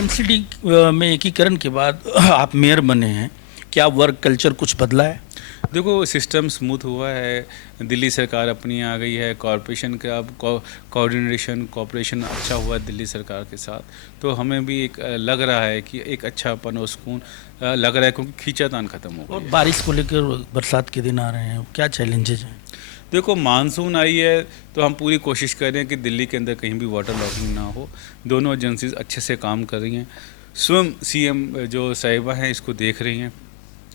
MCD में एकीकरण के बाद आप मेयर बने हैं, क्या वर्क कल्चर कुछ बदला है? देखो, सिस्टम स्मूथ हुआ है। दिल्ली सरकार अपनी आ गई है, कॉरपोरेशन का अब कोऑर्डिनेशन कॉपरेशन अच्छा हुआ है दिल्ली सरकार के साथ। तो हमें भी एक लग रहा है कि एक अच्छापन और सुकून लग रहा है, क्योंकि खींचातान ख़त्म हो और गई है। बारिश को लेकर बरसात के दिन आ रहे हैं, क्या चैलेंजेस हैं? देखो, मानसून आई है तो हम पूरी कोशिश कर रहे हैं कि दिल्ली के अंदर कहीं भी वाटर लॉगिंग ना हो। दोनों एजेंसीज अच्छे से काम कर रही हैं। स्वयं सीएम जो साहिबा हैं इसको देख रही हैं।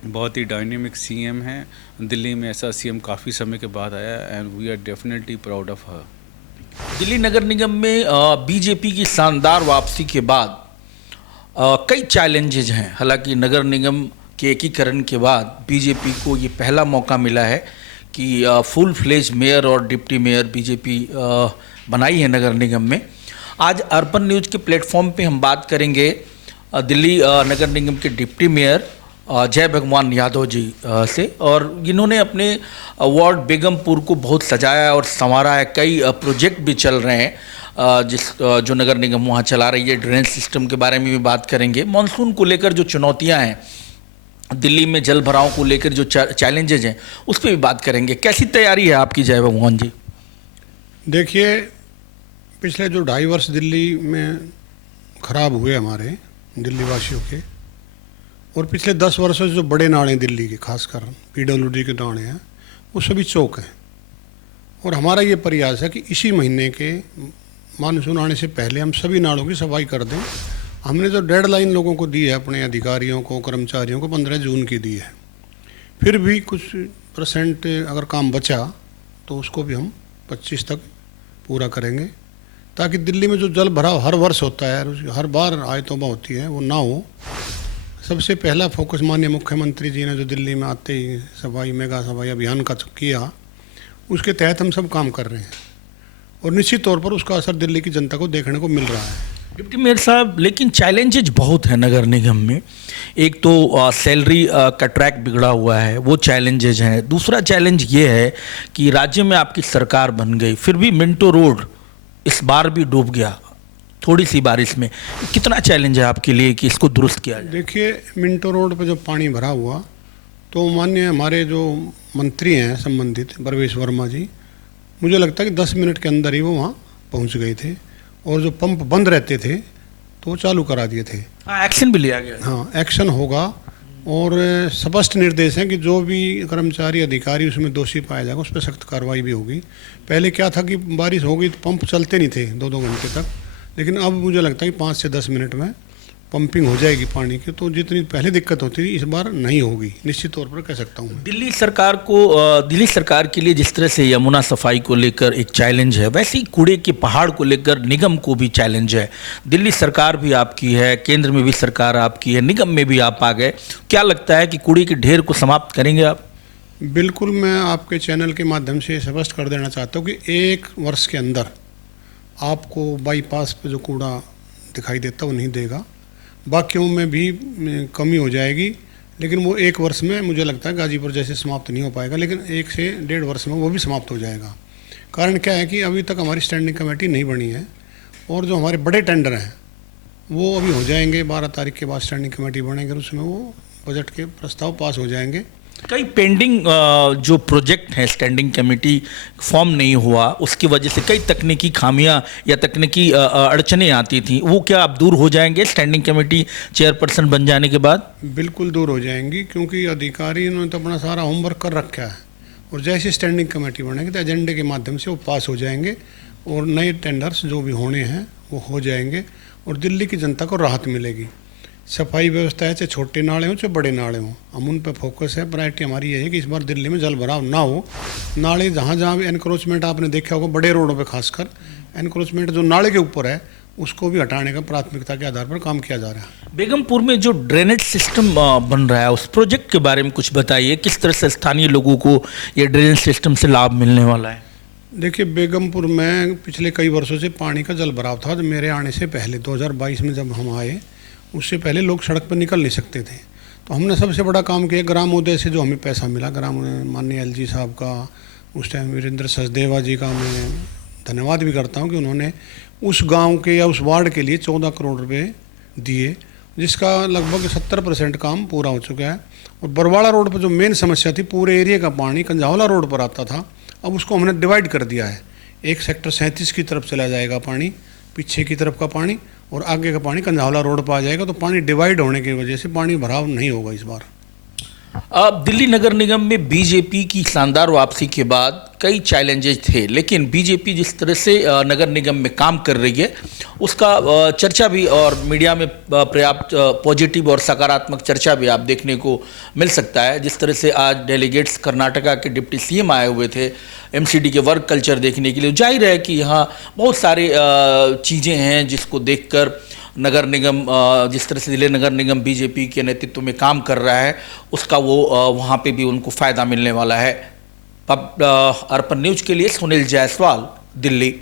बहुत ही डायनेमिक सीएम हैं। दिल्ली में ऐसा सीएम काफ़ी समय के बाद आया and we are definitely proud of her. Delhi नगर निगम में बीजेपी की शानदार वापसी के बाद कई चैलेंजेज हैं। हालांकि नगर निगम के एकीकरण के बाद बीजेपी को ये पहला मौका मिला है कि फुल फ्लेज मेयर और डिप्टी मेयर बीजेपी बनाई है नगर निगम में। आज अर्बन न्यूज़ के प्लेटफॉर्म पे हम बात करेंगे दिल्ली नगर निगम के डिप्टी मेयर जय भगवान यादव जी से, और इन्होंने अपने वार्ड बेगमपुर को बहुत सजाया और संवारा है। कई प्रोजेक्ट भी चल रहे हैं जो नगर निगम वहाँ चला रही है। ड्रेनेज सिस्टम के बारे में भी बात करेंगे। मानसून को लेकर जो चुनौतियाँ हैं, दिल्ली में जल भराव को लेकर जो चैलेंजेज हैं, उस पर भी बात करेंगे। कैसी तैयारी है आपकी जय भगवान जी? देखिए, पिछले जो 2.5 वर्ष दिल्ली में ख़राब हुए हमारे दिल्ली वासियों के, और पिछले 10 वर्षों से जो बड़े नाले दिल्ली के खासकर पीडब्ल्यूडी के नाले हैं वो सभी चौक हैं। और हमारा ये प्रयास है कि इसी महीने के मानसून आने से पहले हम सभी नालों की सफाई कर दें। हमने जो डेडलाइन लोगों को दी है, अपने अधिकारियों को कर्मचारियों को 15 जून की दी है। फिर भी कुछ % अगर काम बचा तो उसको भी हम 25 तक पूरा करेंगे, ताकि दिल्ली में जो जल भराव हर वर्ष होता है, हर बार आयतोबा होती है, वो ना हो। सबसे पहला फोकस माननीय मुख्यमंत्री जी ने जो दिल्ली में आते ही सफाई मेगा सफाई अभियान का किया, उसके तहत हम सब काम कर रहे हैं और निश्चित तौर पर उसका असर दिल्ली की जनता को देखने को मिल रहा है। डिप्टी मेयर साहब, लेकिन चैलेंजेज बहुत है नगर निगम में। एक तो सैलरी का ट्रैक बिगड़ा हुआ है, वो चैलेंजेज हैं। दूसरा चैलेंज ये है कि राज्य में आपकी सरकार बन गई, फिर भी मिंटो रोड इस बार भी डूब गया थोड़ी सी बारिश में। कितना चैलेंज है आपके लिए कि इसको दुरुस्त किया जाए? देखिए, मिंटो रोड पर जब पानी भरा हुआ तो माननीय हमारे जो मंत्री हैं संबंधित परवेश वर्मा जी, मुझे लगता है कि 10 मिनट के अंदर ही वो वहाँ पहुँच गए थे, और जो पंप बंद रहते थे तो वो चालू करा दिए थे। एक्शन भी लिया गया? हाँ, एक्शन होगा और स्पष्ट निर्देश हैं कि जो भी कर्मचारी अधिकारी उसमें दोषी पाया जाएगा उस पर सख्त कार्रवाई भी होगी। पहले क्या था कि बारिश हो गई तो पंप चलते नहीं थे 2-2 घंटे तक, लेकिन अब मुझे लगता है कि 5 से 10 मिनट में पंपिंग हो जाएगी पानी की। तो जितनी पहले दिक्कत होती थी इस बार नहीं होगी, निश्चित तौर पर कह सकता हूँ। दिल्ली सरकार के लिए जिस तरह से यमुना सफाई को लेकर एक चैलेंज है, वैसे ही कूड़े के पहाड़ को लेकर निगम को भी चैलेंज है। दिल्ली सरकार भी आपकी है, केंद्र में भी सरकार आपकी है, निगम में भी आप आ गए। क्या लगता है कि कूड़े के ढेर को समाप्त करेंगे आप? बिल्कुल, मैं आपके चैनल के माध्यम से स्पष्ट कर देना चाहता हूँ कि 1 वर्ष के अंदर आपको बाईपास पे जो कूड़ा दिखाई देता वो नहीं देगा। बाकियों में भी कमी हो जाएगी, लेकिन वो 1 वर्ष में मुझे लगता है गाजीपुर जैसे समाप्त नहीं हो पाएगा, लेकिन 1 से 1.5 वर्ष में वो भी समाप्त हो जाएगा। कारण क्या है कि अभी तक हमारी स्टैंडिंग कमेटी नहीं बनी है, और जो हमारे बड़े टेंडर हैं वो अभी हो जाएंगे। 12 तारीख के बाद स्टैंडिंग कमेटी बनेंगे, उसमें वो बजट के प्रस्ताव पास हो जाएंगे। कई पेंडिंग जो प्रोजेक्ट हैं, स्टैंडिंग कमेटी फॉर्म नहीं हुआ, उसकी वजह से कई तकनीकी खामियां या तकनीकी अड़चनें आती थी, वो क्या अब दूर हो जाएंगे स्टैंडिंग कमेटी चेयरपर्सन बन जाने के बाद? बिल्कुल दूर हो जाएंगी, क्योंकि अधिकारी ने तो अपना सारा होमवर्क कर रखा है, और जैसे स्टैंडिंग कमेटी बनेगी तो एजेंडे के माध्यम से वो पास हो जाएंगे और नए टेंडर्स जो भी होने हैं वो हो जाएंगे, और दिल्ली की जनता को राहत मिलेगी। सफाई व्यवस्था है, चाहे छोटे नाले हों चाहे बड़े नाले हों, हम उन पर फोकस है। प्रायोरिटी हमारी यही है कि इस बार दिल्ली में जल भराव ना हो। नाले जहाँ जहाँ भी एनक्रोचमेंट आपने देखा होगा, बड़े रोडों पे खासकर एनक्रोचमेंट जो नाले के ऊपर है उसको भी हटाने का प्राथमिकता के आधार पर काम किया जा रहा है। बेगमपुर में जो ड्रेनेज सिस्टम बन रहा है, उस प्रोजेक्ट के बारे में कुछ बताइए। किस तरह से स्थानीय लोगों को ये ड्रेनेज सिस्टम से लाभ मिलने वाला है? देखिए, बेगमपुर में पिछले कई वर्षों से पानी का जल भराव था। जो मेरे आने से पहले 2022 में जब हम आए, उससे पहले लोग सड़क पर निकल नहीं सकते थे। तो हमने सबसे बड़ा काम किया, ग्राम उदय से जो हमें पैसा मिला, ग्राम माननीय LG साहब का, उस टाइम वीरेंद्र सचदेवा जी का मैं धन्यवाद भी करता हूं कि उन्होंने उस गांव के या उस वार्ड के लिए 14 करोड़ रुपए दिए, जिसका लगभग 70% काम पूरा हो चुका है। और बरवाड़ा रोड पर जो मेन समस्या थी, पूरे एरिया का पानी कंझावला रोड पर आता था, अब उसको हमने डिवाइड कर दिया है। एक सेक्टर 37 की तरफ चला जाएगा पानी, पीछे की तरफ का पानी, और आगे का पानी कंझावला रोड पर आ जाएगा। तो पानी डिवाइड होने की वजह से पानी भराव नहीं होगा इस बार। दिल्ली नगर निगम में बीजेपी की शानदार वापसी के बाद कई चैलेंजेस थे, लेकिन बीजेपी जिस तरह से नगर निगम में काम कर रही है उसका चर्चा भी और मीडिया में पर्याप्त पॉजिटिव और सकारात्मक चर्चा भी आप देखने को मिल सकता है। जिस तरह से आज डेलीगेट्स कर्नाटका के डिप्टी सीएम आए हुए थे एमसीडी के वर्क कल्चर देखने के लिए, जाहिर है कि यहाँ बहुत सारे चीज़ें हैं जिसको देखकर नगर निगम, जिस तरह से दिल्ली नगर निगम बीजेपी के नेतृत्व में काम कर रहा है उसका वो वहाँ पे भी उनको फ़ायदा मिलने वाला है। अर्पण न्यूज़ के लिए सुनील जायसवाल, दिल्ली।